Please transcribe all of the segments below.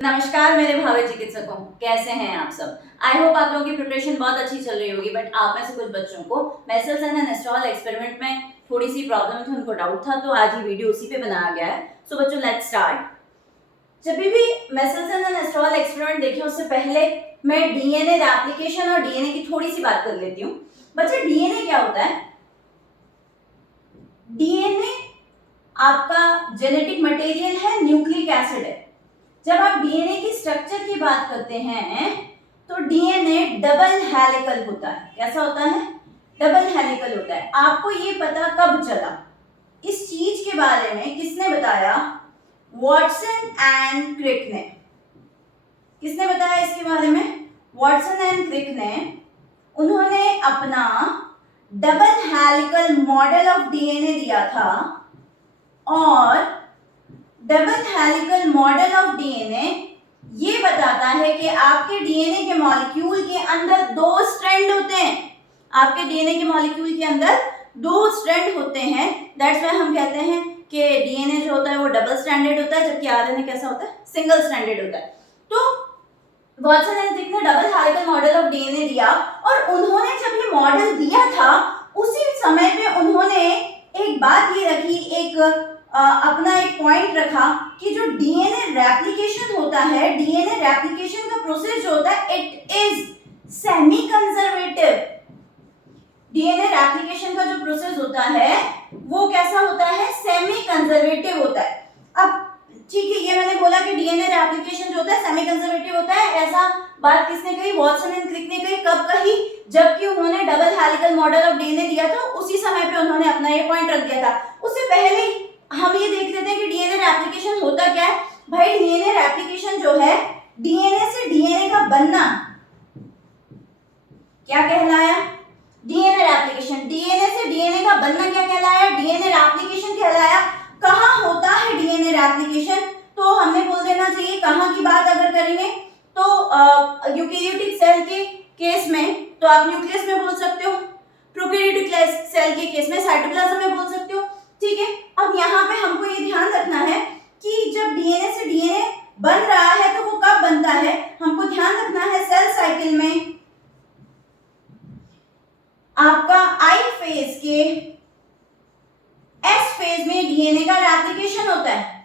नमस्कार मेरे भावी चिकित्सकों, कैसे हैं आप सब। आई होप आप लोगों की प्रिपरेशन बहुत अच्छी चल रही होगी। बट आप में से कुछ बच्चों को मेसल्स एंड एनेस्ट्रॉल एक्सपेरिमेंट में थोड़ी सी प्रॉब्लम थी, उनको डाउट था, तो आज ये वीडियो उसी पे बनाया गया है। सो बच्चों लेट्स स्टार्ट। जब भी मेसल्स एंड एनेस्ट्रॉल एक्सपेरिमेंट देखें उससे पहले मैं डीएनए रेप्लिकेशन और डीएनए की थोड़ी सी बात कर लेती हूँ। बच्चे डीएनए क्या होता है? डीएनए आपका जेनेटिक मटेरियल है, न्यूक्लिक एसिड है। जब आप डीएनए की स्ट्रक्चर की बात करते हैं तो डीएनए डबल हेलिकल होता है। कैसा होता है? डबल हेलिकल होता है। आपको ये पता कब चला? इस चीज के बारे में किसने बताया? वॉटसन एंड क्रिक ने। किसने बताया इसके बारे में? वॉटसन एंड क्रिक ने। उन्होंने अपना double helical model of DNA दिया था और double helical model of DNA ये बताता है कि आपके डीएनए के मॉलिक्यूल के अंदर दो स्ट्रैंड होते हैं। आपके डीएनए के मॉलिक्यूल के अंदर दो स्ट्रैंड होते हैं। दैट्स व्हाई हम कहते हैं कि डीएनए जो होता है वो डबल स्ट्रैंडेड होता है, जबकि आरएनए कैसा होता है? सिंगल स्ट्रैंडेड होता है। तो वॉटसन एंड क्रिक ने double helical model of DNA दिया और उन्होंने जब ये मॉडल दिया था उसी समय पे उन्होंने एक बात ये रखी, अपना एक पॉइंट रखा कि जो डीएनए रेप्लिकेशन होता है, डीएनए रेप्लिकेशन का प्रोसेस जो होता है it is semi conservative. DNA replication का जो प्रोसेस होता है वो कैसा होता है? सेमी कंजर्वेटिव होता है। अब ठीक है, ये मैंने बोला कि डीएनए रेप्लिकेशन जो होता है सेमी कंजर्वेटिव होता है। ऐसा बात किसने कही? वॉटसन एंड क्रिक ने कही। कब कही? जबकि उन्होंने double helical model of DNA दिया था, उसी समय पे उन्होंने अपना ये पॉइंट रख दिया था। उससे पहले हम ये देख लेते हैं कि डीएनए रेप्लिकेशन होता क्या है। भाई डीएनए रेप्लिकेशन जो है, डीएनए से डीएनए का बनना क्या कहलाया? DNA replication. डीएनए से डीएनए का बनना क्या कहलाया? डीएनए रेप्लिकेशन कहलाया। कहाँ होता है डीएनए रेप्लिकेशन? तो हमने बोल देना चाहिए कहाँ की बात अगर करेंगे तो यूकेरियोटिक सेल के केस में तो आप न्यूक्लियस में बोल सकते हो, प्रोकैरियोटिक सेल के केस में साइटोप्लाज्म में बोल सकते हो। ठीक है, अब यहाँ पे हमको ये ध्यान रखना है कि जब डीएनए से डीएनए बन रहा है तो वो कब बनता है? हमको ध्यान रखना है सेल साइकिल में आपका आई फेज के एस फेज में डीएनए का रेप्लिकेशन होता है।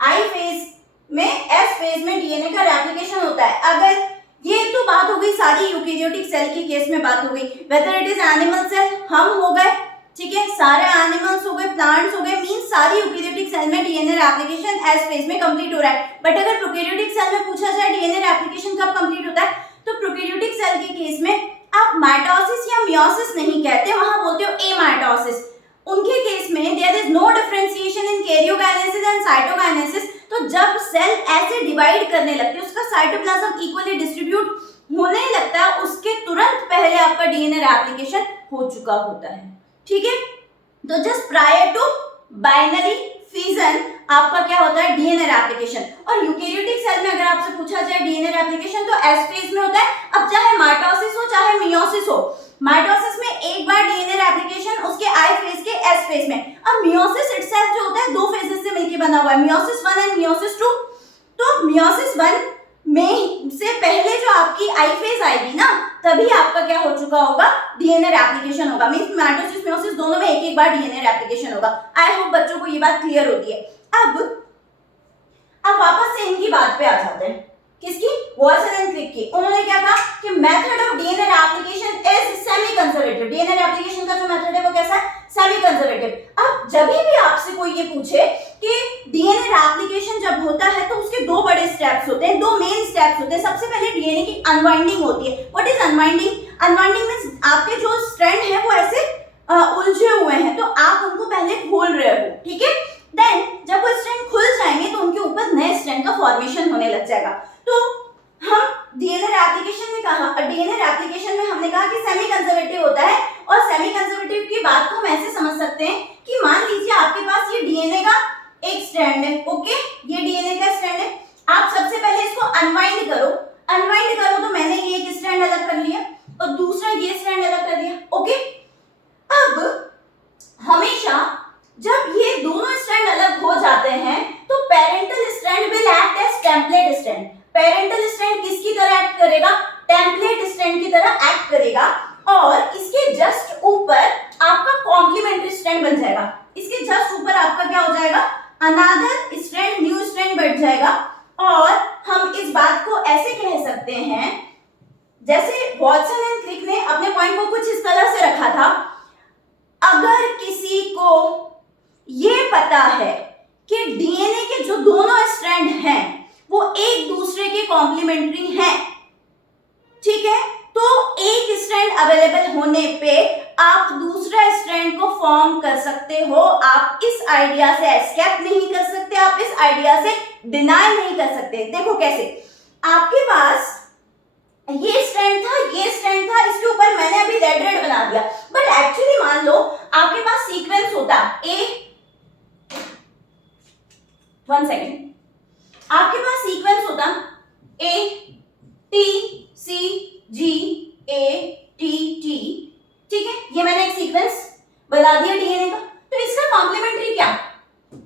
आई फेज में एस फेज में डीएनए का रेप्लिकेशन होता है। अगर ये तो बात हो गई सारी यूकेरियोटिक सेल के केस में बात हो गई, whether it is animal cell, हम हो गए, ठीक है, सारे एनिमल्स हो गए, प्लांट्स हो गए, मींस सारी यूकेरियोटिक सेल में डीएनए रेप्लिकेशन एस फेज में कंप्लीट हो रहा है। बट अगर प्रोकैरियोटिक सेल में पूछा जाए डीएनए रेप्लिकेशन कब कंप्लीट होता है, तो प्रोकैरियोटिक सेल के केस में आप माइटोसिस या मियोसिस नहीं कहते, वहां बोलते हो एमाइटोसिस। उनके केस में there is no differentiation in karyokinesis and cytokinesis. तो जब सेल ऐसे डिवाइड करने लगती है, उसका साइटोप्लाज्म इक्वली डिस्ट्रीब्यूट होने लगता है, उसके तुरंत पहले आपका डीएनए रेप्लिकेशन हो चुका होता है। ठीक है, तो just prior to binary fission आपका क्या होता है? DNA replication. और यूकेरियोटिक सेल में अगर आपसे पूछा जाए डीएनए रेप्लिकेशन तो एस फेज में होता है। अब चाहे माइटोसिस हो चाहे मियोसिस हो, माइटोसिस में एक बार डीएनए रेप्लिकेशन उसके आई फेज के एस फेज में। अब मियोसिस इटसेल्फ जो होता है दो फेजेस से मिलकर बना हुआ है, मियोसिस 1 एंड मियोसिस 2। तो मियोसिस 1 में से पहले जो आपकी आई फेज आएगी ना, तभी आपका क्या हो चुका होगा? डीएनए रेप्लिकेशन होगा। मींस माइटोसिस मियोसिस दोनों में एक बार डीएनए रेप्लिकेशन होगा। आई होप बच्चों को ये बात क्लियर होती है। अब वापस से इनकी बात पे आ जाते हैं। किसकी? वॉटसन एंड क्रिक की। उन्होंने क्या कहा कि method of DNA replication is semi conservative. DNA replication का जो मेथड है वो कैसा है? Semi conservative. अब जब भी आपसे कोई ये पूछे कि डीएनए रेप्लिकेशन जब होता है तो उसके दो बड़े स्टेप्स होते हैं, दो मेन स्टेप्स होते हैं। सबसे पहले डीएनए की अनवाइंडिंग होती है। What is unwinding? Unwinding means आपके जो स्ट्रैंड है वो ऐसे उलझे हुए हैं, तो आप उनको पहले खोल रहे हो। ठीक है, देन जब वो स्ट्रैंड खुल जाएंगे तो उनके ऊपर नए स्ट्रैंड का फॉर्मेशन होने लग जाएगा। तो हम डीएनए रेप्लिकेशन में कहा, डीएनए रेप्लिकेशन में हमने कहा कि सेमी कंजर्वेटिव होता है। और सेमी कंजर्वेटिव की बात को हम ऐसे समझ सकते हैं कि मान लीजिए आपके पास ये डीएनए का एक स्ट्रैंड है। ओके, ये डीएनए का स्ट्रैंड है। आप सबसे पहले इसको अनवाइंड करो। अनवाइंड करो तो मैंने ये एक स्ट्रैंड अलग कर लिया और दूसरा ये स्ट्रैंड अलग कर दिया। ओके, अब हमेशा जब ये दोनों स्ट्रैंड अलग हो जाते हैं तो parental strand will act as template strand. Parental strand किसकी तरह एक्ट करेगा? टेम्पलेट स्ट्रैंड की तरह एक्ट करेगा और इसके जस्ट ऊपर आपका कॉम्प्लीमेंट्री स्ट्रैंड बन जाएगा। इसके जस्ट ऊपर आपका क्या हो जाएगा? अनदर स्ट्रैंड, न्यू स्ट्रैंड बढ़ जाएगा। और हम इस बात को ऐसे कह सकते हैं जैसे वॉटसन एंड क्रिक ने अपने पॉइंट को कुछ इस तरह से रखा था, अगर किसी को ये पता है कि डीएनए के जो दोनों स्ट्रैंड हैं वो एक दूसरे के कॉम्प्लीमेंट्री हैं, ठीक है, तो एक स्ट्रैंड अवेलेबल होने पे आप दूसरा स्ट्रैंड को फॉर्म कर सकते हो। आप इस आइडिया से एस्केप नहीं कर सकते, आप इस आइडिया से डिनाई नहीं कर सकते। देखो कैसे, आपके पास ये स्ट्रैंड था, ये स्ट्रैंड था, इसके ऊपर मैंने अभी रेड रेड बना दिया, बट एक्चुअली मान लो आपके पास सीक्वेंस होता वन सेकेंड, आपके पास सीक्वेंस होता A T C G A T T, ठीक है, ये मैंने एक सीक्वेंस बना दिया डीएनए का। तो इसका कॉम्प्लीमेंट्री क्या?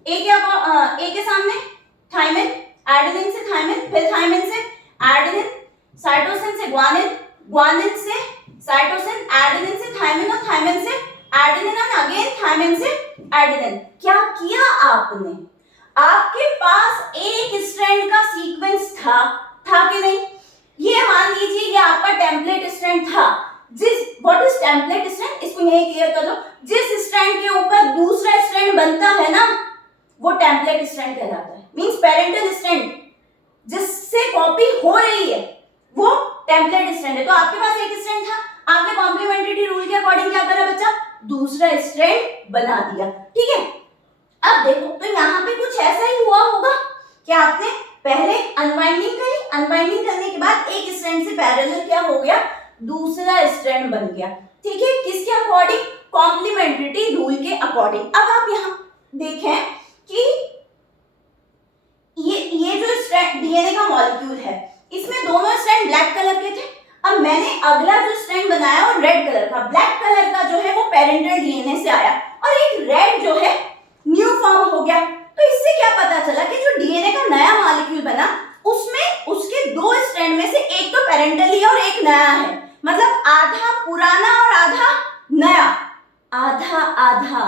ए क्या? ए के सामने थायमिन, एडेनिन से थायमिन, फिर थायमिन से एडेनिन, साइटोसिन से ग्वानिन, ग्वानिन से साइटोसिन, एडेनिन से थायमिन और थायमिन से एडेनिन और अगेन थायमिन से एडेनिन। क्या किया आपने? आपके पास एक स्ट्रैंड का सीक्वेंस था कि नहीं? ये मान लीजिए ये आपका टेम्पलेट स्ट्रैंड था। जिस व्हाट इज टेम्पलेट स्ट्रैंड, इसको यही क्लियर कर लो। जिस स्ट्रैंड के ऊपर दूसरा स्ट्रैंड बनता है ना, वो टेम्पलेट स्ट्रैंड कहलाता है। मींस पेरेंटल स्ट्रैंड जिससे कॉपी हो रही है वो टेम्पलेट स्ट्रैंड है। तो आपके पास एक स्ट्रैंड था, आपने कॉम्प्लीमेंट्री रूल के अकॉर्डिंग क्या करा बच्चा? दूसरा स्ट्रैंड बना दिया, ठीक है। अब देखो, तो यहाँ पे कुछ ऐसा ही हुआ होगा कि आपने पहले अनवाइंडिंग करी, अनवाइंडिंग करने के बाद एक स्ट्रैंड से पैरेलल क्या हो गया? दूसरा स्ट्रैंड बन गया, ठीक है। किसके अकॉर्डिंग? कॉम्प्लीमेंट्रिटी रूल के अकॉर्डिंग। अब आप यहाँ देखें कि ये जो स्ट्रैंड डीएनए का मॉलिक्यूल है, इसमें दोनों स्ट्रैंड ब्लैक कलर के थे। अब मैंने अगला जो स्ट्रैंड बनाया वो रेड कलर का। ब्लैक कलर का जो है वो पेरेंटल डीएनए से आया और एक रेड जो है न्यू फॉर्म हो गया। तो इससे क्या पता चला कि जो डीएनए का नया मॉलिक्यूल बना उसमें उसके दो स्ट्रैंड में से एक तो पेरेंटल ही और एक नया है, मतलब आधा पुराना और आधा नया। आधा आधा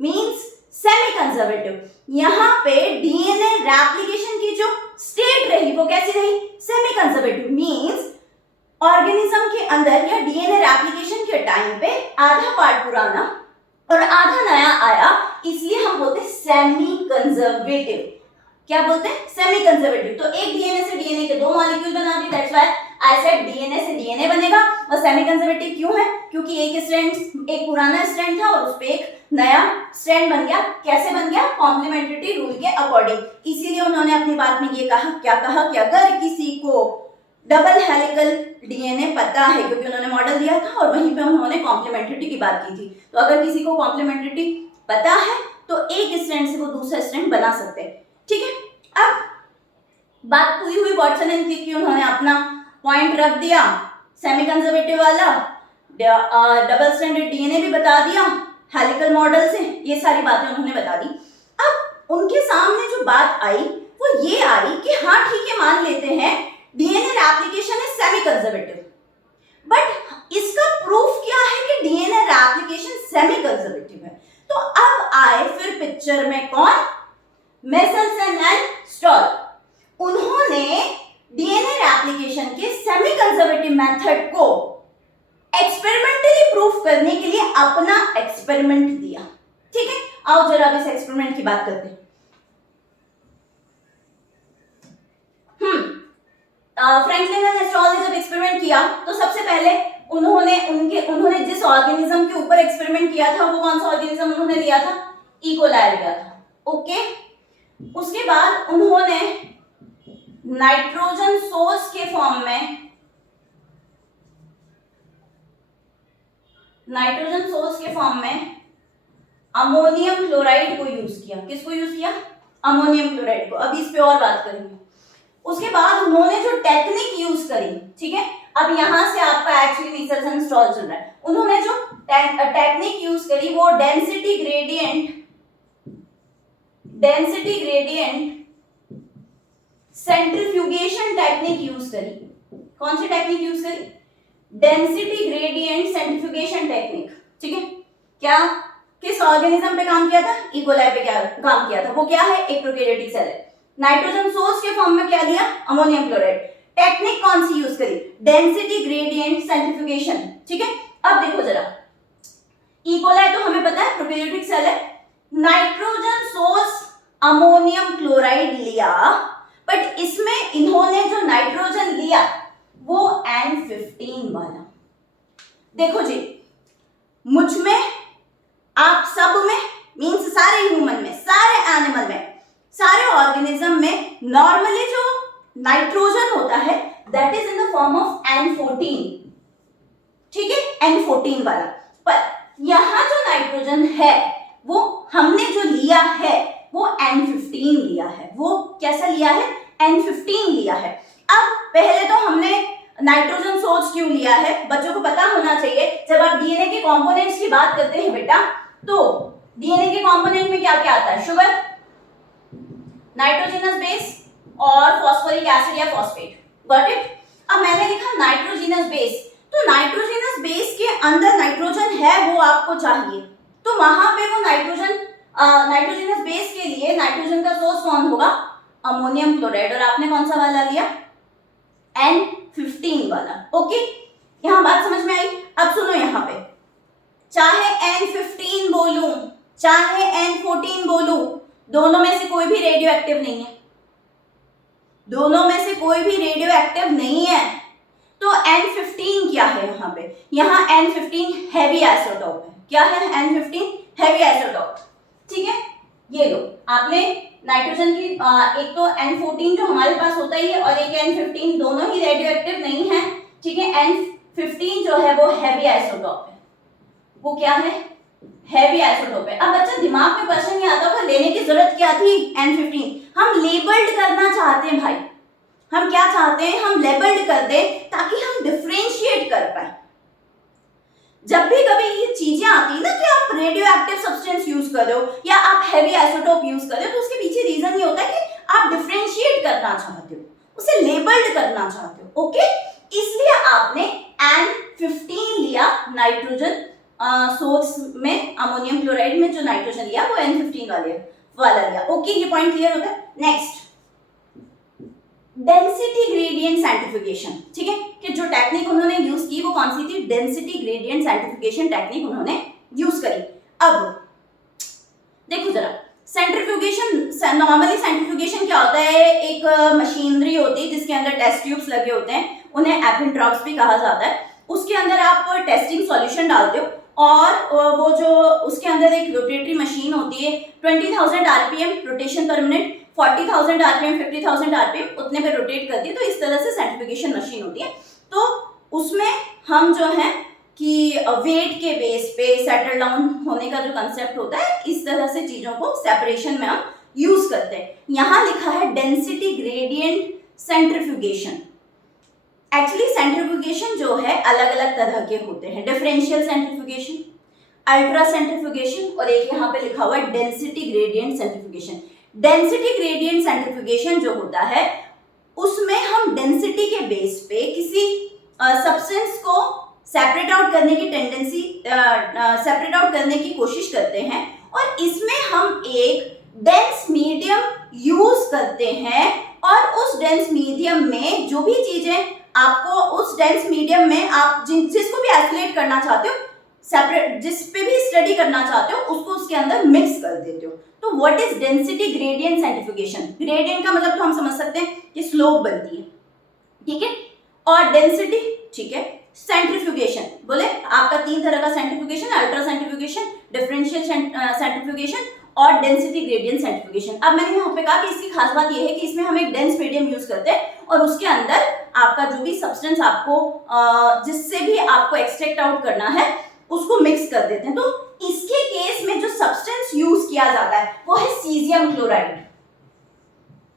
मींस सेमी कंजर्वेटिव। यहाँ पे डीएनए रेप्लिकेशन की जो स्टेट रही वो कैसी रही? Semi conservative. मींस ऑर्गेनिज्म के अंदर या डीएनए रेप्लिकेशन के टाइम पे आधा पार्ट पुराना और आधा नया आया, इसलिए हम बोलते हैं सेमी कंजर्वेटिव। क्या बोलते हैं? Semi conservative. तो एक डीएनए से डीएनए के दो मॉलिक्यूल बना दिए, that's why I said DNA से डीएनए बनेगा। और सेमी कंजर्वेटिव क्यों है? क्योंकि एक स्ट्रैंड, एक पुराना स्ट्रैंड था और उस पे एक नया स्ट्रैंड बन गया। कैसे बन गया? कॉम्प्लीमेंट्रिटी रूल के अकॉर्डिंग। इसीलिए उन्होंने अपनी बात में ये कहा, क्या कहा कि अगर किसी को डबल हेलिकल डीएनए पता है, क्योंकि उन्होंने मॉडल दिया था और वहीं पे उन्होंने कॉम्प्लीमेंट्रिटी की बात की थी, तो अगर किसी को कॉम्प्लीमेंट्रिटी पता है तो एक स्ट्रैंड से वो दूसरा स्ट्रैंड बना सकते हैं, ठीक है। अब बात पूरी हुई वॉटसन एंड क्रिक की, उन्होंने अपना पॉइंट रख दिया सेमी कंजर्वेटिव वाला, डबल स्ट्रैंडेड डीएनए भी बता दिया हेलिकल मॉडल से, ये सारी बातें उन्होंने बता दी। अब उनके सामने जो बात आई वो ये आई कि हाँ ठीक है, मान लेते हैं DNA replication is semi conservative, but इसका प्रूफ क्या है कि डीएनए रेप्लिकेशन सेमी कंजर्वेटिव है? तो अब आए फिर पिक्चर में कौन? Meselson and stall. उन्होंने डीएनए रेप्लिकेशन के सेमी कंजर्वेटिव मेथड को एक्सपेरिमेंटली प्रूफ करने के लिए अपना एक्सपेरिमेंट दिया, ठीक है। आओ जरा अब इस एक्सपेरिमेंट की बात करते हैं। फ्रैंकलिन एंड स्टॉल ने जब एक्सपेरिमेंट किया तो सबसे पहले उन्होंने जिस ऑर्गेनिज्म के ऊपर एक्सपेरिमेंट किया था वो कौन सा ऑर्गेनिज्म उन्होंने लिया था? ई कोलाई लिया था, ओके। उसके बाद उन्होंने नाइट्रोजन सोर्स के फॉर्म में अमोनियम क्लोराइड को यूज किया। किसको यूज किया? अमोनियम क्लोराइड को। अभी इस पे और बात करेंगे। उसके बाद उन्होंने जो टेक्निक यूज करी, ठीक है, अब यहां से आपका एक्चुअली मेसेल्सन स्टॉल चल रहा है। उन्होंने जो टेक्निक यूज करी वो density gradient centrifugation technique use करी। कौन सी टेक्निक यूज करी? Density gradient centrifugation technique. ठीक है, क्या किस ऑर्गेनिज्म पे काम किया था? इकोलाई पे क्या काम किया था? वो क्या है? एक प्रोकैरियोटिक सेल है। नाइट्रोजन सोर्स के फॉर्म में क्या लिया? Ammonium chloride. टेक्निक कौन सी यूज करी? Density gradient centrifugation. ठीक है, अब देखो जरा, इकोलाई तो हमें पता है प्रोकैरियोटिक सेल है। नाइट्रोजन सोर्स अमोनियम क्लोराइड लिया, बट इसमें इन्होंने जो नाइट्रोजन लिया वो N15 वाला। देखो जी, मुझ में, आप सब में, मीन्स सारे ह्यूमन में, सारे एनिमल में, सारे ऑर्गेनिज्म में नॉर्मली जो नाइट्रोजन होता है that is in the form of N14। ठीक है, N14 वाला। पर यहां जो नाइट्रोजन है वो हमने जो लिया है वो N15 लिया है। वो कैसा लिया है? N15 लिया है। अब पहले तो हमने नाइट्रोजन सोर्स क्यों लिया है बच्चों को पता होना चाहिए। जब आप डीएनए के कंपोनेंट्स की बात करते हैं बेटा, तो डीएनए के कंपोनेंट में क्या क्या आता है? शुगर, नाइट्रोजनस बेस और फॉस्फोरिक एसिड या फॉस्फेट। Got it? अब मैंने लिखा नाइट्रोजनस बेस, तो नाइट्रोजनस बेस के अंदर नाइट्रोजन है वो आपको चाहिए, तो वहां पे वो नाइट्रोजनस बेस के लिए नाइट्रोजन का सोर्स कौन होगा? Ammonium chloride. और आपने कौन सा वाला लिया? N15 वाला। ओके, यहां बात समझ में आई? अब सुनो, यहां पे चाहे N15 बोलूं चाहे N14 बोलूं, दोनों में से कोई भी रेडियो एक्टिव नहीं है। दोनों में से कोई भी रेडियो एक्टिव नहीं है। तो N15 क्या है यहाँ पे? यहाँ N15 हैवी आइसोटोप है। क्या है? N15 heavy isotope. ठीक है, ये लो, आपने नाइट्रोजन की एक तो N14 जो हमारे पास होता ही है और एक N15, दोनों ही रेडियो एक्टिव नहीं है। ठीक है, N15 जो है वो हैवी आइसोटोप है। वो क्या है? हैवी आइसोटोप है। अब बच्चा दिमाग में क्वेश्चन ये आता होगा, लेने की जरूरत क्या थी N15? हम लेबल्ड करना चाहते हैं भाई। हम क्या चाहते हैं? हम लेबल्ड कर दें ताकि हम डिफरेंशिएट कर पाए। जब भी कभी ये चीजें आती है ना कि आप रेडियो एक्टिव सब्सटेंस यूज कर रहे हो या आप हैवी आइसोटोप यूज कर रहे हो, तो उसके पीछे रीजन ये होता है कि आप डिफरेंशिएट करना चाहते हो, उसे लेबल्ड करना चाहते हो। ओके, इसलिए आपने N15 लिया नाइट्रोजन सोर्स में, अमोनियम क्लोराइड में जो नाइट्रोजन लिया वो N15 वाला लिया। ओके, ये पॉइंट क्लियर होता है। Next, density gradient centrifugation. ठीक है, कि जो टेक्निक उन्होंने यूज की वो कौन सी थी? डेंसिटी ग्रेडियंट सेंट्रीफ्यूगेशन टेक्निक उन्होंने यूज करी। अब देखो जरा, सेंट्रीफ्यूगेशन, नॉर्मली सेंट्रीफ्यूगेशन क्या होता है? एक मशीनरी होती है जिसके अंदर टेस्ट ट्यूब्स लगे होते हैं, उन्हें एपेंट्रॉप्स भी कहा जाता है। उसके अंदर आप टेस्टिंग सॉल्यूशन डालते हो और वो जो उसके अंदर एक रोटेटरी मशीन होती है, 20,000 आरपीएम रोटेशन पर मिनट, 40,000 आरपीएम, 50,000 आरपीएम उतने पे रोटेट करती है। तो इस तरह से सेंट्रीफ्यूगेशन मशीन होती है। तो उसमें हम जो है कि वेट के बेस पे सेटल डाउन होने का जो कंसेप्ट होता है, इस तरह से चीजों को सेपरेशन में हम यूज करते हैं। यहां लिखा है density gradient centrifugation. Actually centrifugation जो है अलग अलग तरह के होते हैं, डिफरेंशियल सेंट्रीफ्यूगेशन, अल्ट्रा सेंट्रीफ्यूगेशन, और एक यहाँ पे लिखा हुआ है density gradient centrifugation. Density gradient centrifugation जो होता है उसमें हम डेंसिटी के बेस पे किसी सब्सटेंस को सेपरेट आउट करने की टेंडेंसी, सेपरेट आउट करने की कोशिश करते हैं, और इसमें हम एक डेंस मीडियम यूज करते हैं, और उस डेंस मीडियम में जो भी चीजें आपको उस डेंस मीडियम में आप जिसको भी आइसोलेट करना चाहते हो, सेपरेट जिस पे भी स्टडी करना चाहते हो, उसको उसके अंदर मिक्स कर देते हो। तो what is density gradient centrifugation? Gradient का मतलब तो हम समझ सकते हैं कि स्लोप बनती है, ठीक है, और डेंसिटी, ठीक है। सेंट्रीफ्यूगेशन बोले आपका तीन तरह का centrifugation, ultra centrifugation, differential centrifugation और डेंसिटी ग्रेडियंट सेंट्रीफ्यूगेशन। अब मैंने यहाँ पे कहा कि इसकी खास बात यह है कि इसमें हम एक डेंस मीडियम यूज करते हैं और उसके अंदर आपका जो भी सब्सटेंस आपको जिससे भी आपको एक्सट्रैक्ट आउट करना है उसको मिक्स कर देते हैं। तो इसके केस में जो सब्सटेंस यूज किया जाता है वो है सीजियम क्लोराइड,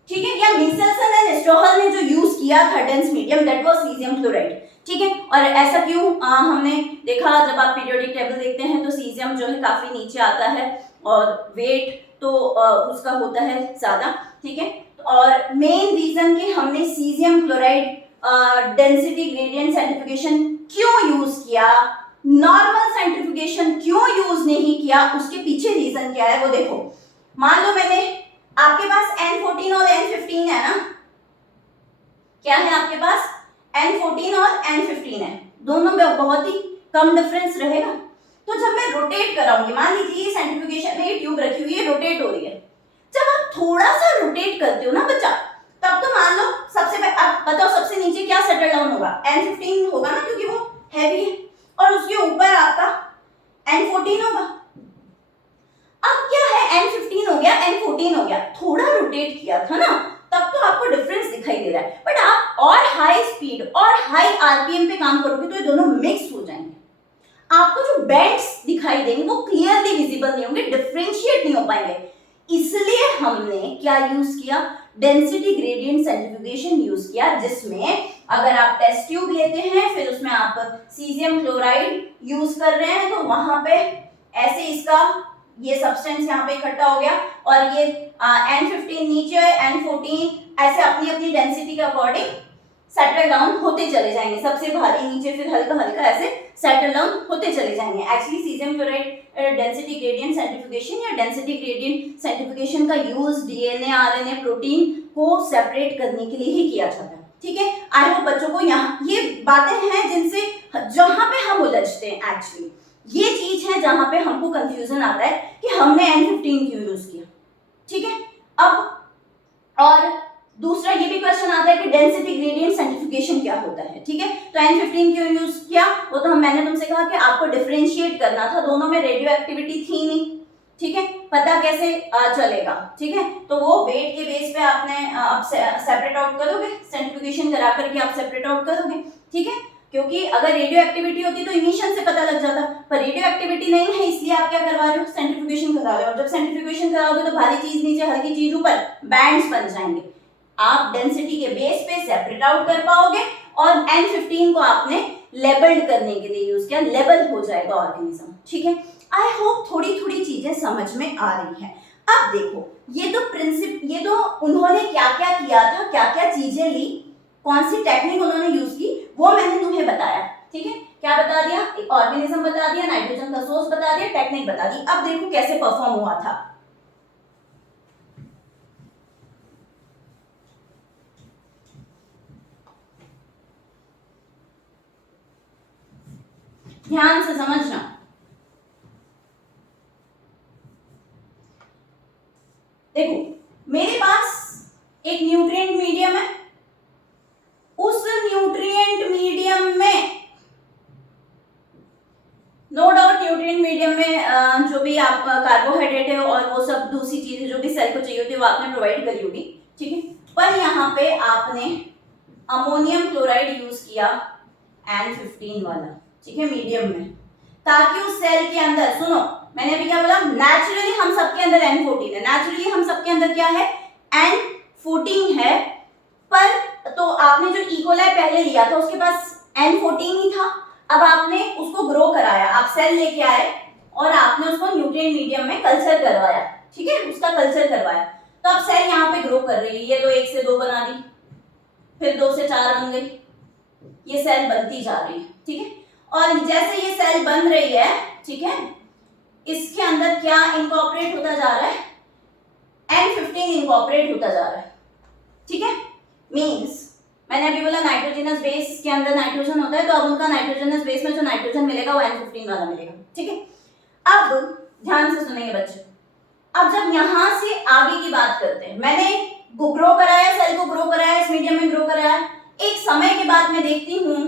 ठीक है, या मिचेल्सन एंड स्ट्रोहल ने जो यूज किया था dense medium that was caesium chloride, ठीक है। और ऐसा क्यों हमने देखा, जब आप पीरियोडिक टेबल देखते हैं तो सीजियम जो है काफी नीचे आता है और वेट तो उसका होता है ज्यादा, ठीक है। और मेन रीजन कि हमने caesium chloride density gradient centrifugation क्यों यूज किया, नॉर्मल सेंट्रीफ्यूगेशन क्यों यूज नहीं किया, उसके पीछे रीजन क्या है वो देखो। मान लो मैंने आपके पास N14 और N15 है ना, क्या है आपके पास N14 और N15 है, दोनों में बहुत ही कम डिफरेंस रहेगा। तो जब मैं रोटेट कराऊंगी, मान लीजिए सेंट्रीफ्यूगेशन में ये ट्यूब रखी हुई है, रोटेट हो रही है, जब आप थोड़ा सा रोटेट करते हो ना बच्चा, तब तो मान लो सबसे आप बताओ सबसे नीचे क्या सेटल डाउन होगा, N15 होगा ना, क्योंकि वो हैवी है, और उसके ऊपर आपका N14 होगा। अब क्या है, N15 हो गया, N14 हो गया, थोड़ा रोटेट किया था ना, तब तो आपको डिफरेंस दिखाई दे रहा है, बट आप और हाई स्पीड और हाई आरपीएम पे काम करोगे तो ये दोनों मिक्स हो जाएंगे, आपको जो बेंड्स दिखाई देंगे वो क्लियरली विजिबल नहीं होंगे, डिफरेंशिएट नहीं हो पाएंगे। इसलिए हमने क्या यूज किया, डेंसिटी ग्रेडियंट सेंट्रीफ्यूगेशन यूज किया, जिसमें अगर आप टेस्ट ट्यूब लेते हैं फिर उसमें आप सीजियम क्लोराइड यूज कर रहे हैं, तो वहां पे ऐसे इसका ये सब्सटेंस यहाँ पे इकट्ठा हो गया, और ये N15 नीचे है, N14 ऐसे अपनी अपनी डेंसिटी के अकॉर्डिंग सेटल डाउन होते चले जाएंगे, सबसे भारी नीचे फिर हल्का हल्का ऐसे सेटल डाउन होते चले जाएंगे। Actually caesium chloride density gradient centrifugation या डेंसिटी ग्रेडियंट सेंट्रीफ्यूगेशन का यूज डीएनए आरएनए प्रोटीन को सेपरेट करने के लिए ही किया जाता है। ठीक है, आई होप बच्चों को यहाँ ये बातें हैं जिनसे जहां पे हम उलझते हैं, एक्चुअली ये चीज है जहां पे हमको कंफ्यूजन आता है कि हमने N15 क्यों यूज किया। ठीक है, अब और दूसरा ये भी क्वेश्चन आता है कि डेंसिटी ग्रेडियंट सेंट्रीफ्यूगेशन क्या होता है। ठीक है, तो N15 क्यों यूज किया, वो तो मैंने तुमसे कहा कि आपको डिफरेंशिएट करना था, दोनों में रेडियो एक्टिविटी थी नहीं। ठीक है, पता कैसे चलेगा। ठीक है, तो वो वेट के बेस पे आपने आप सेपरेट आउट करोगे, सेंट्रीफ्यूगेशन करा करके आप सेपरेट आउट करोगे। ठीक है, क्योंकि अगर रेडियो एक्टिविटी होती तो इमिशन से पता लग जाता, पर रेडियो एक्टिविटी नहीं है, इसलिए आप क्या करवा रहे हो, सेंट्रीफ्यूगेशन करा रहे हो, और जब सेंट्रीफ्यूगेशन कराओगे तो भारी चीज नीचे हल्की चीज ऊपर, बैंड्स बन जाएंगे, आप डेंसिटी के बेस पे सेपरेट आउट कर पाओगे, और N15 को आपने लेबल्ड करने के लिए यूज किया, लेबल हो जाएगा ऑर्गेनिज्म। ठीक है, आई होप थोड़ी थोड़ी चीजें समझ में आ रही है। अब देखो, ये तो उन्होंने क्या क्या किया था, क्या क्या चीजें ली, कौन सी टेक्निक उन्होंने यूज की, वो मैंने तुम्हें बताया। ठीक है, क्या बता दिया, एक ऑर्गेनिज्म बता दिया, नाइट्रोजन का सोर्स बता दिया, टेक्निक बता दी। अब देखो कैसे परफॉर्म हुआ था। ध्यान से समझना, देखो मेरे पास एक न्यूट्रिएंट मीडियम है, उस न्यूट्रिएंट मीडियम में नो डाउट न्यूट्रिएंट मीडियम में जो भी आपका कार्बोहाइड्रेट है और वो सब दूसरी चीजें जो भी सेल को चाहिए होती है वो आपने प्रोवाइड करी होगी। ठीक है, पर यहाँ पे आपने अमोनियम क्लोराइड यूज किया N15 वाला। ठीक है, मीडियम में, ताकि उस सेल के अंदर, सुनो मैंने अभी क्या बोला, नेचुरली हम सबके अंदर N14 है, नेचुरली हम सबके अंदर क्या है, N14 है, पर तो आपने जो इकोलाई पहले लिया था उसके पास N14 ही था, अब आपने उसको ग्रो कराया, आप सेल लेके आए और आपने उसको न्यूट्रिएंट मीडियम में कल्चर करवाया। ठीक है, उसका कल्चर करवाया, तो अब सेल यहाँ पे ग्रो कर रही है, ये तो 1 से 2 बना दी, फिर 2 से 4 बन गई, ये सेल बनती जा रही है। ठीक है, और जैसे ये सेल बन रही है, ठीक है, इसके अंदर क्या इनकॉर्पोरेट होता जा रहा है, N15 इनकॉर्पोरेट होता जा रहा है। ठीक है, मींस मैंने अभी बोला नाइट्रोजनस बेस के अंदर नाइट्रोजन होता है, तो अब उनका नाइट्रोजनस बेस में जो नाइट्रोजन मिलेगा वो N15 वाला मिलेगा। ठीक है, अब ध्यान से सुनेंगे बच्चे, अब जब यहां से आगे की बात करते हैं, मैंने ग्रो कराया, सेल को ग्रो कराया, इस मीडियम में ग्रो कराया, एक समय के बाद मैं देखती हूं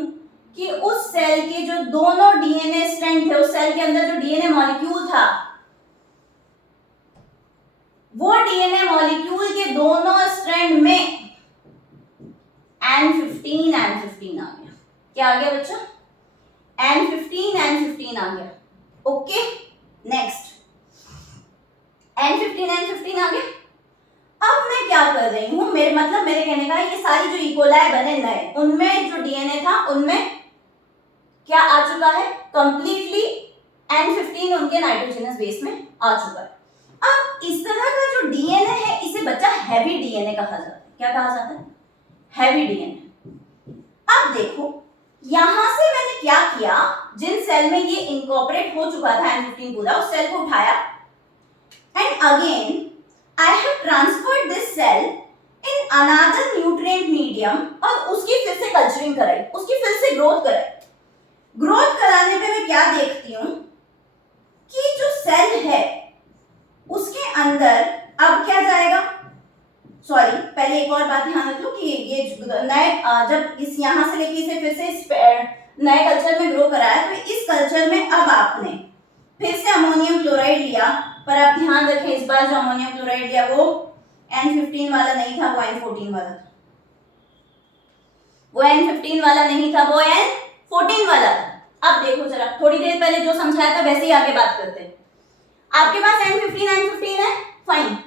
कि उस सेल के जो दोनों डीएनए स्ट्रैंड थे, उस सेल के अंदर जो डीएनए मॉलिक्यूल था, वो डीएनए मॉलिक्यूल के दोनों स्ट्रैंड में N15 आ गया। क्या आ गया बच्चा, N15 आ गया। ओके, नेक्स्ट N15 आ गया। अब मैं क्या कर रही हूं, मेरे कहने का ये सारी जो इकोलाई बने नए, उनमें जो डीएनए था उनमें क्या आ चुका है, कंप्लीटली N15 उनके नाइट्रोजनस बेस में आ चुका है। अब इस तरह का जो डीएनए है इसे बच्चा हैवी डीएनए कहा जाता है। क्या कहा जाता है? Heavy DNA. अब देखो यहां से मैंने क्या किया, जिन सेल में ये इनकॉर्पोरेट हो चुका था N15 पूरा, उस सेल को उठाया and again I have transferred this cell in another nutrient medium और उसकी फिर से कल्चरिंग कराई, उसकी फिर से ग्रोथ कराई। ग्रोथ कराने पे मैं क्या देखती हूं कि जो सेल है उसके अंदर अब क्या जाएगा, सॉरी पहले एक और बात ध्यान रख लो कि ये नए जब इस यहां से लेके इसे फिर से इस नए कल्चर में ग्रो कराया तो इस कल्चर में अब आपने फिर से अमोनियम क्लोराइड लिया, पर आप ध्यान रखें इस बार जो अमोनियम क्लोराइड लिया वो N15 वाला नहीं था, वो N14 वाला था। वो N15 वाला नहीं था, वो N14 वाला था। अब देखो जरा, थोड़ी देर पहले जो समझाया था वैसे ही आगे बात करते हैं। आपके पास N15 है, फाइन,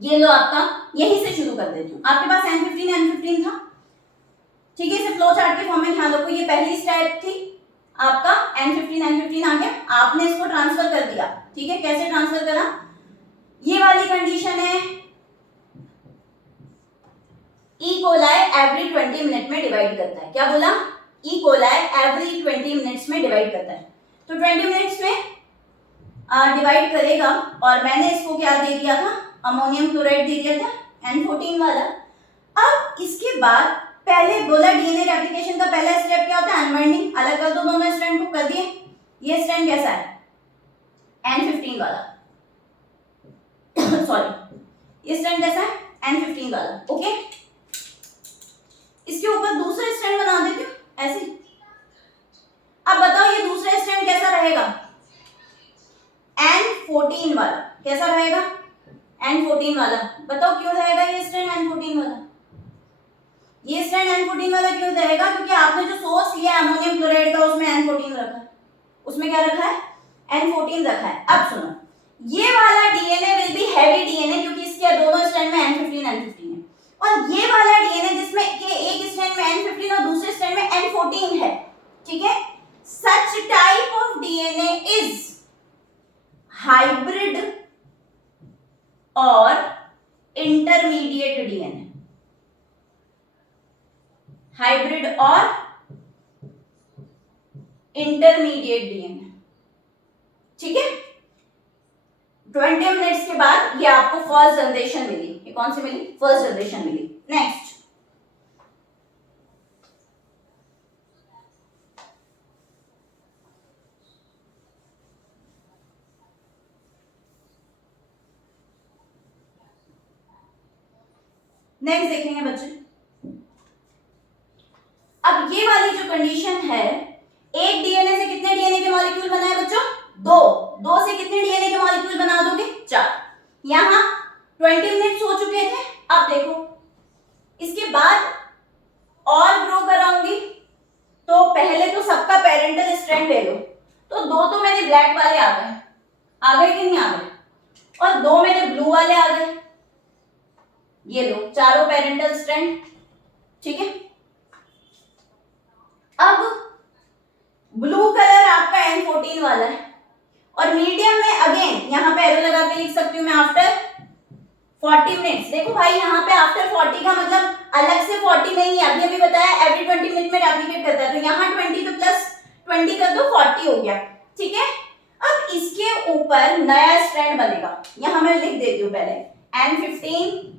ये लो आपका, यहीं से शुरू कर देती हूँ। आपके पास N15 था, ठीक है, इसे फ्लो चार्ट के फॉर्म में ध्यान रखो। ये पहली स्टेप थी आपका, N15 आ गया, आपने इसको ट्रांसफर कर दिया, ठीक है। कैसे ट्रांसफर करा? ये वाली कंडीशन है ई कोलाई एवरी 20 मिनट में डिवाइड करता है। क्या बोला? ई कोलाई एवरी 20 मिनट्स में डिवाइड करता है, तो 20 मिनट्स में डिवाइड करेगा। और मैंने इसको क्या दे दिया था? अमोनियम क्लोराइड दे दिया था N14 वाला। अब इसके बाद पहले बोला डीएनए रेप्लिकेशन का पहला स्टेप क्या होता है? अनवाइंडिंग। अलग कर दो दोनों स्ट्रैंड को, कर दिए। ये स्ट्रैंड कैसा है? N15 वाला सॉरी, ये स्ट्रैंड कैसा है? N15 वाला, ओके। इसके ऊपर दूसरा स्ट्रैंड बना देती हूँ ऐसे। अब बताओ ये दूसरा स्ट्रैंड कैसा रहेगा? N14 वाला। कैसा रहेगा? N14 वाला। बताओ क्यों रहेगा ये स्ट्रैंड N14 वाला? ये स्ट्रैंड N14 वाला क्यों रहेगा? क्योंकि आपने जो सोर्स लिया अमोनियम क्लोराइड का उसमें N14 रखा है। उसमें क्या रखा है? N14 रखा है। अब सुनो, ये वाला DNA will be heavy DNA क्योंकि इसके दोनों स्ट्रैंड में N15 है, और ये वाला डीएनए जिसमें के एक स्ट्रैंड में N15 और दूसरे स्ट्रैंड में N14 है, ठीक है। Such type of DNA is hybrid और इंटरमीडिएट डीएनए। हाइब्रिड और इंटरमीडिएट डीएनए, ठीक है। 20 मिनट्स के बाद ये आपको फर्स्ट जनरेशन मिली। ये कौन सी मिली? फर्स्ट जनरेशन मिली। नेक्स्ट, नेक्स्ट देखेंगे बच्चे। अब ये वाली जो कंडीशन है, एक डीएनए से कितने डीएनए के मॉलिक्यूल बना है बच्चों? दो से कितने डीएनए के मॉलिक्यूल बना दोगे? 4। यहां 20 मिनट्स हो चुके थे। अब देखो इसके बाद और ग्रो कराऊंगी तो पहले तो सबका पेरेंटल स्ट्रैंड ले लो, तो 2 तो मेरे ब्लैक वाले आ गए कि नहीं आ गए, और 2 मेरे ब्लू वाले आ गए। ये लो चारों पेरेंटल स्ट्रैंड, ठीक है। अब ब्लू कलर आपका N14 वाला है, और मीडियम में अगेन यहां पे एरो लगा के लिख सकती हूँ मैं आफ्टर 40 मिनट्स। देखो भाई यहाँ पे आफ्टर 40 का मतलब अलग से 40 नहीं है, अभी बताया एवरी 20 मिनट में रेप्लिकेट करता है, तो यहाँ 20 पे प्लस 20 कर दो, 40 हो गया, ठीक है। अब इसके ऊपर नया स्ट्रैंड बनेगा, यहां मैं लिख देती हूँ पहले N15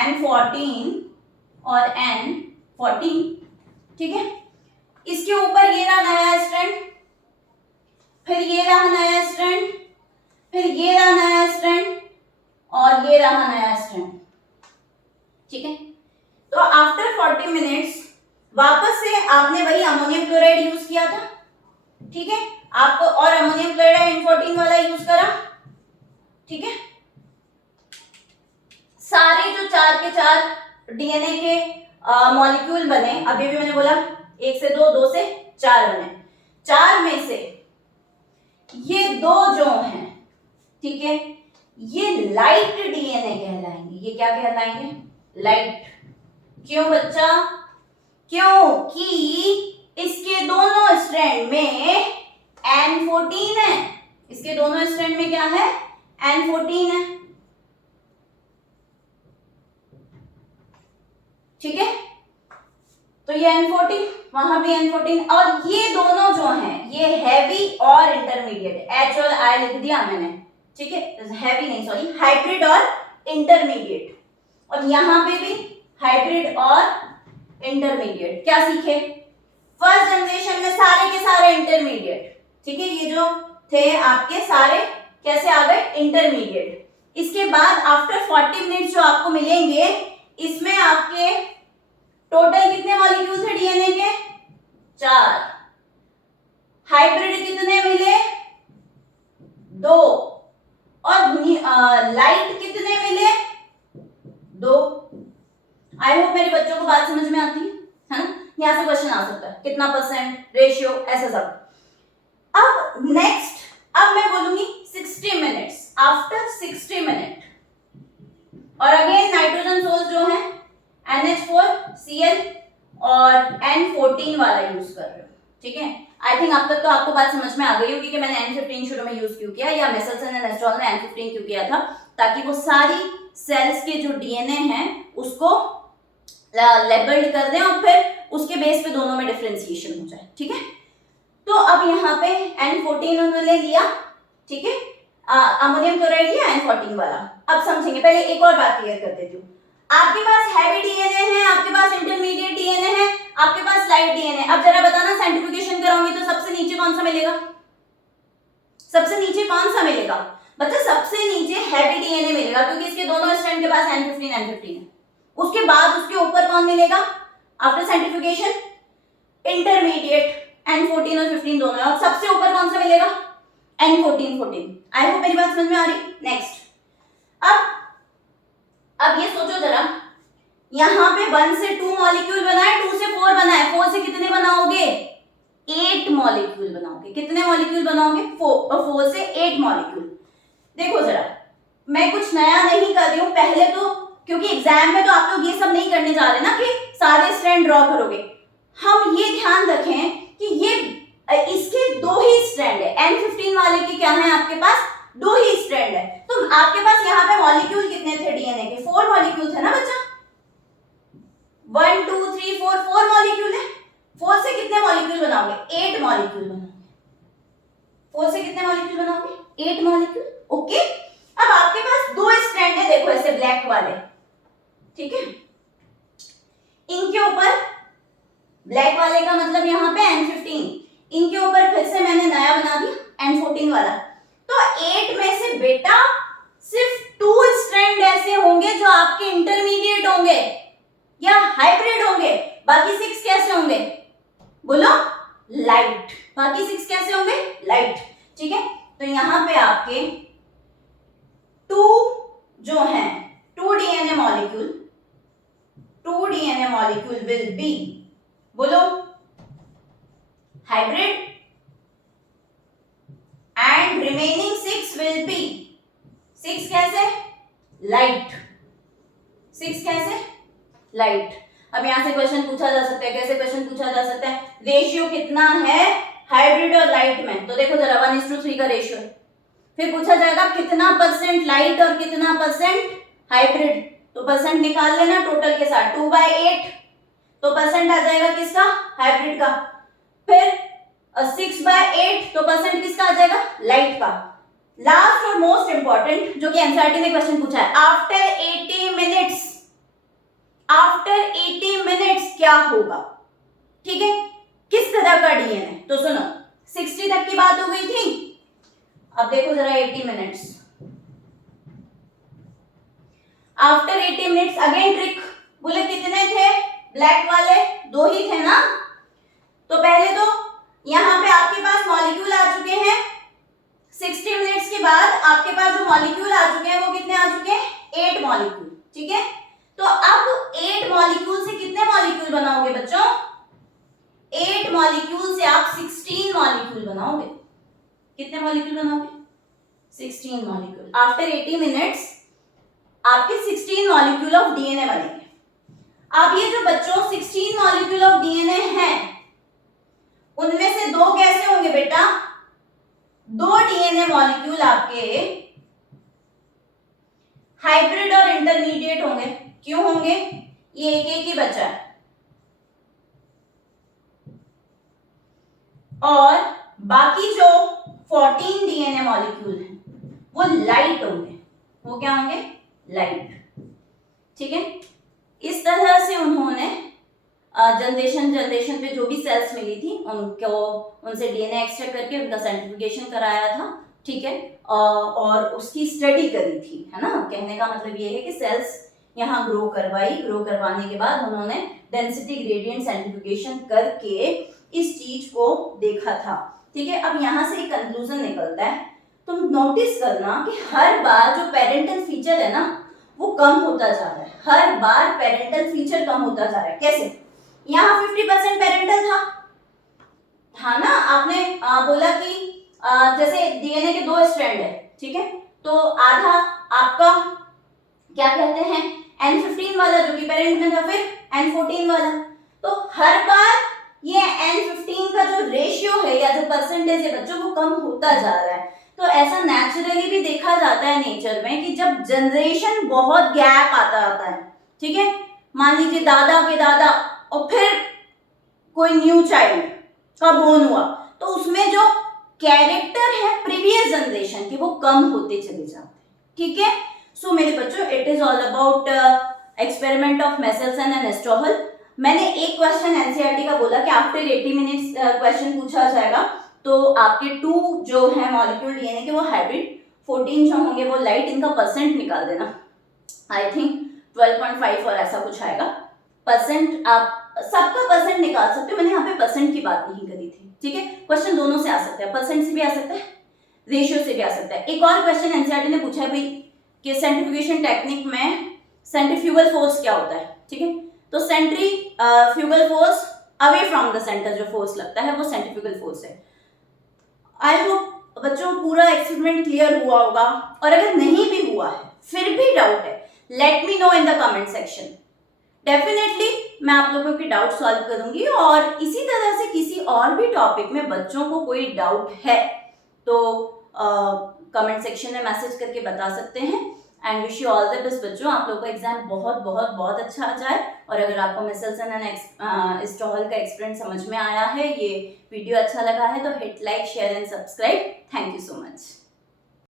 N14 और N14, ठीक है। इसके ऊपर ये रहा नया स्ट्रैंड, फिर ये रहा नया स्ट्रैंड, फिर ये रहा नया स्ट्रैंड, और ये रहा नया स्ट्रैंड, ठीक है। तो आफ्टर 40 मिनट्स वापस से आपने वही अमोनियम क्लोराइड यूज किया था, ठीक है। आपको और अमोनियम क्लोराइड N14 वाला यूज करा, ठीक है। सारे जो 4 के 4 डीएनए के मॉलिक्यूल बने, अभी भी मैंने बोला 1 से 2, 2 से 4 बने। 4 में से ये 2 जो हैं, ठीक है, ये लाइट डीएनए कहलाएंगे। ये क्या कहलाएंगे? लाइट। क्यों बच्चा? क्योंकि इसके दोनों स्ट्रैंड में N14 है, इसके दोनों स्ट्रैंड में क्या है, N14 है, ठीक है। तो ये N14, वहां भी N14, और ये दोनों जो हैं ये हैवी और इंटरमीडिएट, H और I लिख दिया मैंने, ठीक है, हैवी नहीं सॉरी, हाइब्रिड और इंटरमीडिएट, और यहां पे भी हाइब्रिड और इंटरमीडिएट। क्या सीखे, फर्स्ट जनरेशन में सारे के सारे इंटरमीडिएट, ठीक है, ये जो थे आपके सारे कैसे आ गए, इंटरमीडिएट। इसके बाद आफ्टर 40 मिनट्स जो आपको मिलेंगे, इसमें आपके टोटल कितने मॉलिक्यूल थे डीएनए के, 4, हाइब्रिड कितने मिले, 2, और लाइट कितने मिले, 2। आई होप मेरे बच्चों को बात समझ में आती है ना। यहां से क्वेश्चन आ सकता है, कितना परसेंट, रेशियो, ऐसा सब। अब नेक्स्ट, अब मैं बोलूंगी 60 मिनट्स, आफ्टर 60 मिनट, और अगेन नाइट्रोजन सोर्स जो है NH4Cl और N14 वाला यूज कर रहे हो, ठीक है। आई थिंक अब तक तो आपको बात समझ में आ गई होगी कि मैंने N15 शुरू में यूज क्यों किया, या मेसल्सन एंड एस्ट्रॉल ने N15 क्यों किया था, ताकि वो सारी सेल्स के जो डीएनए हैं उसको लेबल्ड कर दें और फिर उसके बेस पे दोनों में डिफरेंशिएशन हो जाए, ठीक है। तो अब यहाँ पे N14 उन्होंने लिया, ठीक है, अमोनियम क्लोराइड लिया N14 वाला। अब समझेंगे, पहले एक और बात क्लियर कर देती हूँ। आपके पास हैवी डीएनए है, आपके पास इंटरमीडिएट डीएनए है, आपके पास लाइट डीएनए। अब जरा बताना, साइंटिफिकेशन कराऊंगी तो सबसे नीचे कौन सा मिलेगा, सबसे नीचे कौन सा मिलेगा बच्चा, सबसे नीचे हैवी डीएनए मिलेगा, क्योंकि इसके दोनों स्ट्रैंड के पास N15 है। उसके बाद उसके ऊपर कौन मिलेगा आफ्टर साइंटिफिकेशन, इंटरमीडिएट N14 और 15 दोनों, और सबसे ऊपर कौन सा मिलेगा, N14। आई होप मेरी बात समझ में आ रही। नेक्स्ट, अब ये सोचो जरा, यहां पे 1 से 2 मॉलिक्यूल बनाए, 2 से 4 बनाए, 4 से कितने बनाओगे, 8 मॉलिक्यूल बनाओगे। कितने मॉलिक्यूल बनाओगे, 4 से 8 मॉलिक्यूल। देखो जरा, मैं कुछ नया नहीं कर रही हूं, पहले तो क्योंकि एग्जाम में तो आप लोग ये सब नहीं करने जा रहे ना कि सारे स्ट्रैंड ड्रॉ करोगे। हम ये ध्यान रखें कि ये इसके 2 ही स्ट्रैंड है, N15 वाले के क्या है आपके पास, 2 ही स्ट्रैंड है। तो आपके पास यहाँ पे मॉलिक्यूल कितने थे डीएनए के, 4 मॉलिक्यूल थे ना बच्चा, 1 2 3 4 4 मॉलिक्यूल है। 4 से कितने मॉलिक्यूल बनाओगे, 8 मॉलिक्यूल बनाओगे। 4 से कितने मॉलिक्यूल बनाओगे, 8 मॉलिक्यूल, ओके। अब आपके पास 2 स्ट्रैंड है, देखो ऐसे ब्लैक वाले, ठीक है, इनके ऊपर ब्लैक वाले का मतलब यहाँ पे N15, इनके ऊपर फिर से मैंने नया बना दिया N14 वाला। तो 8 में से बेटा सिर्फ 2 स्ट्रैंड ऐसे होंगे जो आपके इंटरमीडिएट होंगे या हाइब्रिड होंगे, बाकी 6 कैसे होंगे, बोलो, लाइट। बाकी 6 कैसे होंगे, लाइट, ठीक है। तो यहां पे आपके 2 जो हैं, 2 डीएनए मॉलिक्यूल विल बी, बोलो, hybrid, and remaining 6 will be, 6 कैसे, लाइट, 6 कैसे, लाइट। अब यहां से क्वेश्चन पूछा जा सकता है, कैसे क्वेश्चन पूछा जा सकता है, रेशियो कितना है हाइब्रिड और लाइट में, तो देखो जरा 1:3 का रेशियो है। फिर पूछा जाएगा कितना परसेंट लाइट और कितना परसेंट हाइब्रिड, तो परसेंट निकाल लेना टोटल के साथ, 2/8, तो परसेंट आ जाएगा किसका, हाइब्रिड का। फिर 6/8, तो परसेंट किसका आ जाएगा, लाइट का। लास्ट और मोस्ट इंपॉर्टेंट जो कि एनसीईआरटी ने क्वेश्चन पूछा है, आफ्टर 80 मिनट्स, आफ्टर 80 मिनट्स क्या होगा, ठीक है, किस तरह का डीएनए। तो सुनो, 60 तक की बात हो गई थी, अब देखो जरा 80 minutes, after 80 minutes again trick, बोले कितने थे ब्लैक वाले, 2 ही थे ना। तो पहले तो यहां पे आपके पास मॉलिक्यूल आ चुके हैं, 60 मिनट्स के बाद आपके पास जो मॉलिक्यूल आ चुके हैं वो कितने आ चुके हैं, 8 मॉलिक्यूल, ठीक है। तो अब 8 मॉलिक्यूल से कितने मॉलिक्यूल बनाओगे बच्चों, 8 मॉलिक्यूल से आप 16 मॉलिक्यूल बनाओगे। कितने मॉलिक्यूल बनाओगे, 16 मॉलिक्यूल। आफ्टर 80 मिनट्स आपके 16 मॉलिक्यूल ऑफ डीएनए बनेंगे। अब ये जो बच्चों 16 मॉलिक्यूल ऑफ डीएनए हैं, उनमें से दो कैसे होंगे बेटा, दो डीएनए मॉलिक्यूल आपके हाइब्रिड और इंटरमीडिएट होंगे। क्यों होंगे, ये एक ही बचा है, और बाकी जो 14 डीएनए मॉलिक्यूल हैं वो लाइट होंगे। वो क्या होंगे, लाइट। ठीक है, इस तरह से उन्होंने जनरेशन पे जो भी सेल्स मिली थी उनको, उनसे डीएनए एक्सट्रैक्ट करके उनका सेंट्रिफिकेशन कराया था। ठीक है, और उसकी स्टडी करी थी, है ना। कहने का मतलब ये है कि सेल्स यहाँ ग्रो करवाई, ग्रो करवाने के बाद उन्होंने डेंसिटी ग्रेडियंट सेंट्रिफिकेशन करके इस चीज को देखा था। ठीक है, अब यहाँ से एक कंक्लूजन निकलता है। तुम नोटिस करना कि हर बार जो पेरेंटल फीचर है ना वो कम होता जा रहा है, हर बार पेरेंटल फीचर कम होता जा रहा है। कैसे, यहाँ 50% पेरेंटल था ना, आपने बोला कि जैसे डीएनए के 2 स्ट्रैंड है, ठीक है, तो आधा आपका क्या कहते हैं N15 वाला जो कि पेरेंट में था, फिर N14 वाला। तो हर बार ये N15 का जो रेशियो है या जो परसेंटेज है बच्चों को कम होता जा रहा है। तो ऐसा नेचुरली भी देखा जाता है नेचर में कि जब जनरेशन बहुत गैप आता है, ठीक है, मान लीजिए दादा के दादा और फिर कोई न्यू चाइल्ड का बोर्न हुआ, तो उसमें जो कैरेक्टर है प्रीवियस जनरेशन के वो कम होते चले जाते हैं। ठीक है, सो मेरे बच्चों, it is all about experiment of Meselson and Stahl. मैंने एक क्वेश्चन एनसीईआरटी का बोला कि आफ्टर 80 मिनट्स क्वेश्चन पूछा जाएगा, तो आपके 2 जो है मॉलिक्यूल डीएनए के वो हाइब्रिड, 14 जो होंगे वो लाइट, इनका परसेंट निकाल देना। आई थिंक 12.5 और ऐसा कुछ आएगा। परसेंट आप सबका परसेंट निकाल सकते हो, मैंने यहाँ पे परसेंट की बात नहीं करी थी। ठीक है, क्वेश्चन दोनों से आ सकता है, परसेंट से भी आ सकता है, रेशियो से भी आ सकता है। एक और क्वेश्चन एनसीईआरटी ने पूछा है भाई कि सेंट्रीफ्यूगेशन टेक्निक में सेंट्रीफ्यूगल फोर्स क्या होता है। ठीक है, तो centrifugal force away from the centre जो फोर्स लगता है वो सेंट्रीफ्यूगल फोर्स है। आई होप बच्चों पूरा एक्सपेरिमेंट क्लियर हुआ होगा, और अगर नहीं भी हुआ है फिर भी डाउट है, let me know in the comment section. Definitely मैं आप लोगों के डाउट सॉल्व करूंगी, और इसी तरह से किसी और भी टॉपिक में बच्चों को कोई डाउट है तो कमेंट सेक्शन में मैसेज करके बता सकते हैं। And wish you all the best बच्चों, आप लोगों का एग्जाम बहुत बहुत बहुत अच्छा आ जाए। और अगर आपको मेसेल्सन एंड एस्ट्रॉहल का एक्सपेरिमेंट समझ में आया है, ये वीडियो अच्छा लगा है, तो hit like, share and subscribe. Thank you so much.